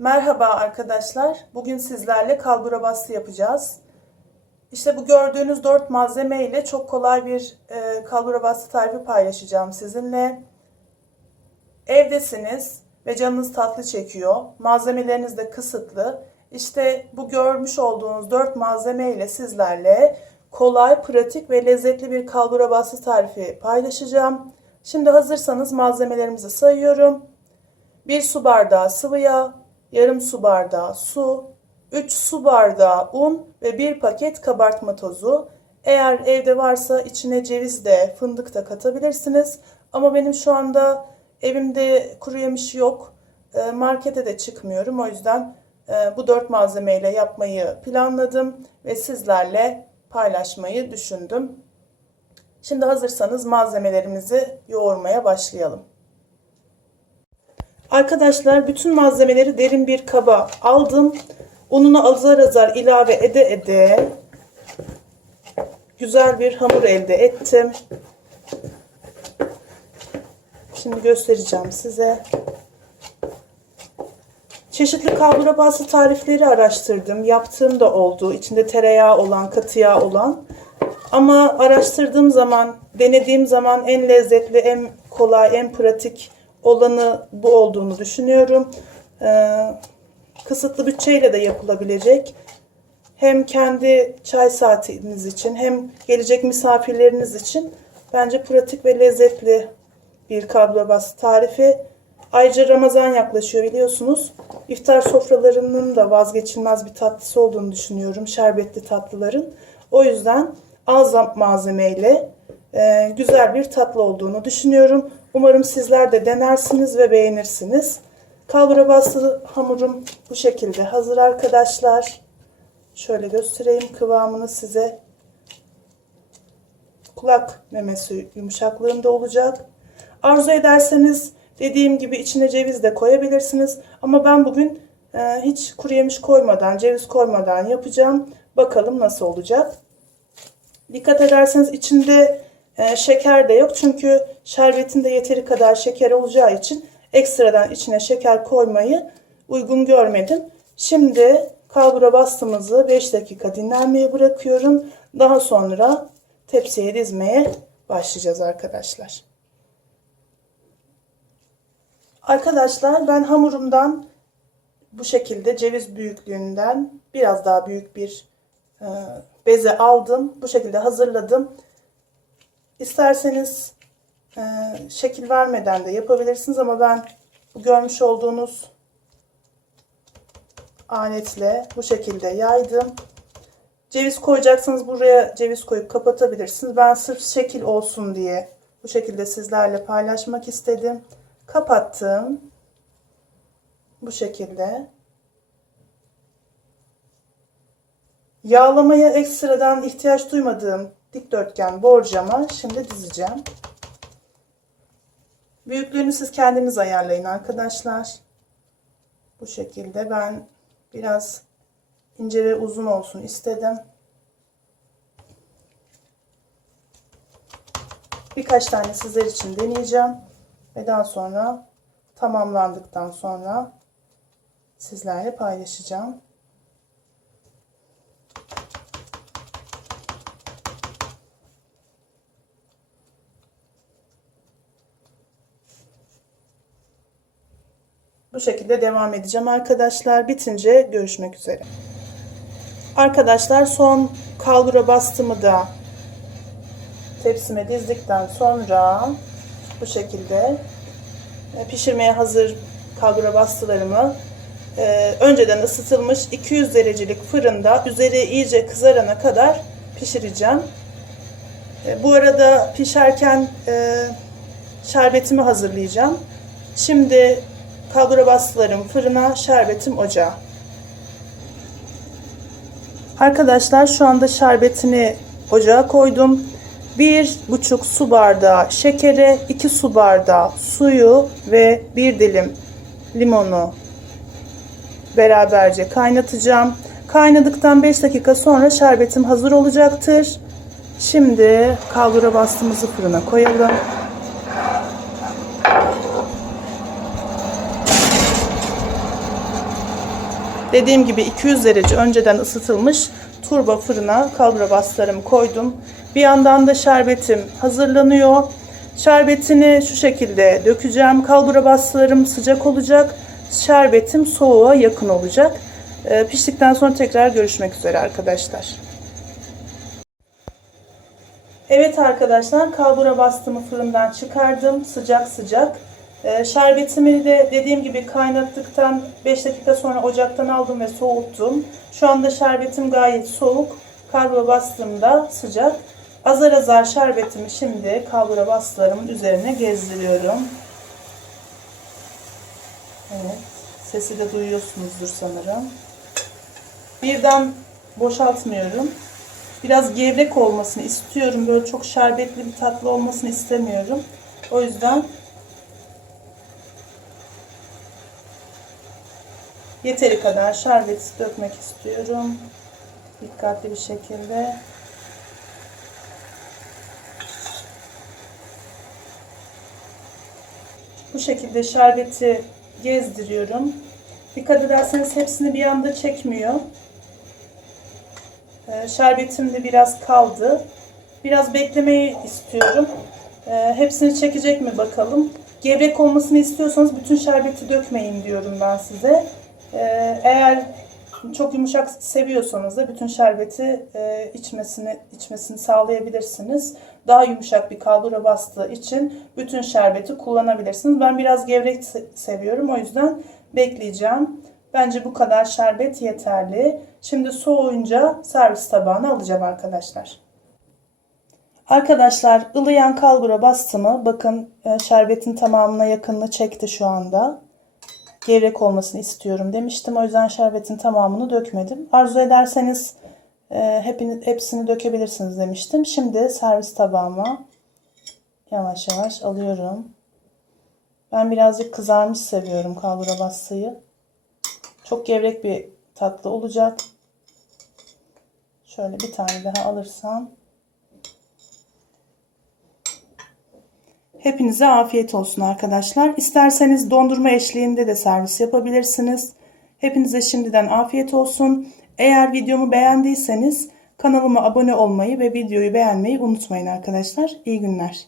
Merhaba arkadaşlar. Bugün sizlerle kalbura bastı yapacağız. İşte bu gördüğünüz dört malzeme ile çok kolay bir e, kalbura bastı tarifi paylaşacağım sizinle. Evdesiniz ve canınız tatlı çekiyor. Malzemeleriniz de kısıtlı. İşte bu görmüş olduğunuz dört malzeme ile sizlerle kolay, pratik ve lezzetli bir kalbura bastı tarifi paylaşacağım. Şimdi hazırsanız malzemelerimizi sayıyorum. 1 su bardağı sıvı yağ, yarım su bardağı su, 3 su bardağı un ve 1 paket kabartma tozu. Eğer evde varsa içine ceviz de fındık da katabilirsiniz. Ama benim şu anda evimde kuru yemiş yok. E, Markete de çıkmıyorum. O yüzden e, bu dört malzemeyle yapmayı planladım ve sizlerle paylaşmayı düşündüm. Şimdi hazırsanız malzemelerimizi yoğurmaya başlayalım. Arkadaşlar bütün malzemeleri derin bir kaba aldım. Ununu azar azar ilave ede ede güzel bir hamur elde ettim. Şimdi göstereceğim size. Çeşitli kalbura bazı tarifleri araştırdım. Yaptığım da oldu. İçinde tereyağı olan, katı yağ olan. Ama araştırdığım zaman, denediğim zaman en lezzetli, en kolay, en pratik olanı bu olduğunu düşünüyorum. Ee, kısıtlı bütçeyle de yapılabilecek. Hem kendi çay saatiniz için hem gelecek misafirleriniz için bence pratik ve lezzetli bir kablobas tarifi. Ayrıca Ramazan yaklaşıyor biliyorsunuz. İftar sofralarının da vazgeçilmez bir tatlısı olduğunu düşünüyorum. Şerbetli tatlıların. O yüzden az malzemeyle e, güzel bir tatlı olduğunu düşünüyorum. Umarım sizler de denersiniz ve beğenirsiniz. Kalbura bastı hamurum bu şekilde hazır arkadaşlar. Şöyle göstereyim kıvamını size. Kulak memesi yumuşaklığında olacak. Arzu ederseniz dediğim gibi içine ceviz de koyabilirsiniz. Ama ben bugün e, hiç kuru yemiş koymadan, ceviz koymadan yapacağım. Bakalım nasıl olacak. Dikkat ederseniz içinde e, şeker de yok. Çünkü şerbetinde yeteri kadar şeker olacağı için ekstradan içine şeker koymayı uygun görmedim. Şimdi kalbura bastığımızı 5 dakika dinlenmeye bırakıyorum. Daha sonra tepsiye dizmeye başlayacağız arkadaşlar. Arkadaşlar ben hamurumdan bu şekilde ceviz büyüklüğünden biraz daha büyük bir e, beze aldım. Bu şekilde hazırladım. İsterseniz e, şekil vermeden de yapabilirsiniz ama ben bu görmüş olduğunuz aletle bu şekilde yaydım. Ceviz koyacaksanız buraya ceviz koyup kapatabilirsiniz. Ben sırf şekil olsun diye bu şekilde sizlerle paylaşmak istedim. Kapattım. Bu şekilde. Yağlamaya ekstradan ihtiyaç duymadığım dikdörtgen borcama şimdi dizeceğim. Büyüklüğünü siz kendiniz ayarlayın arkadaşlar. Bu şekilde ben biraz ince ve uzun olsun istedim. Birkaç tane sizler için deneyeceğim. Ve daha sonra tamamlandıktan sonra sizlerle paylaşacağım. Bu şekilde devam edeceğim arkadaşlar. Bitince görüşmek üzere. Arkadaşlar son kalbura bastımı da tepsime dizdikten sonra bu şekilde e, pişirmeye hazır kalbura bastılarımı e, önceden ısıtılmış 200 derecelik fırında üzeri iyice kızarana kadar pişireceğim. E, bu arada pişerken şerbetimi hazırlayacağım. Şimdi kalbura bastılarım fırına, şerbetim ocağa. Arkadaşlar şu anda şerbetini ocağa koydum. 1,5 su bardağı şekeri, 2 su bardağı suyu ve 1 dilim limonu beraberce kaynatacağım. Kaynadıktan 5 dakika sonra şerbetim hazır olacaktır. Şimdi kalbura bastığımızı fırına koyalım. Dediğim gibi 200 derece önceden ısıtılmış turbo fırına kalbura baslarımı koydum. Bir yandan da şerbetim hazırlanıyor. Şerbetini şu şekilde dökeceğim. Kalbura baslarım sıcak olacak. Şerbetim soğuğa yakın olacak. Ee, piştikten sonra tekrar görüşmek üzere arkadaşlar. Evet arkadaşlar kalbura bastığımı fırından çıkardım sıcak sıcak. Ee, şerbetimi de dediğim gibi kaynattıktan 5 dakika sonra ocaktan aldım ve soğuttum. Şu anda şerbetim gayet soğuk. Kalbura bastığımda sıcak. Azar azar şerbetimi şimdi kalbura bastılarımın üzerine gezdiriyorum. Evet. Sesi de duyuyorsunuzdur sanırım. Birden boşaltmıyorum. Biraz gevrek olmasını istiyorum. Böyle çok şerbetli bir tatlı olmasını istemiyorum. O yüzden yeteri kadar şerbet dökmek istiyorum. Dikkatli bir şekilde. Bu şekilde şerbeti gezdiriyorum. Dikkat ederseniz hepsini bir anda çekmiyor. Ee, Şerbetim de biraz kaldı. Biraz beklemeyi istiyorum. Ee, Hepsini çekecek mi bakalım. Gevrek olmasını istiyorsanız bütün şerbeti dökmeyin diyorum ben size. Ee, Eğer çok yumuşak seviyorsanız da bütün şerbeti e, içmesini içmesini sağlayabilirsiniz. Daha yumuşak bir kalbura bastığı için bütün şerbeti kullanabilirsiniz. Ben biraz gevrek se- seviyorum o yüzden bekleyeceğim. Bence bu kadar şerbet yeterli. Şimdi soğuyunca servis tabağına alacağım arkadaşlar. Arkadaşlar ılıyan kalbura bastımı bakın e, şerbetin tamamına yakınını çekti şu anda. Gevrek olmasını istiyorum demiştim. O yüzden şerbetin tamamını dökmedim. Arzu ederseniz e, hepini, hepsini dökebilirsiniz demiştim. Şimdi servis tabağıma yavaş yavaş alıyorum. Ben birazcık kızarmış seviyorum kalbura. Çok gevrek bir tatlı olacak. Şöyle bir tane daha alırsam. Hepinize afiyet olsun arkadaşlar. İsterseniz dondurma eşliğinde de servis yapabilirsiniz. Hepinize şimdiden afiyet olsun. Eğer videomu beğendiyseniz kanalıma abone olmayı ve videoyu beğenmeyi unutmayın arkadaşlar. İyi günler.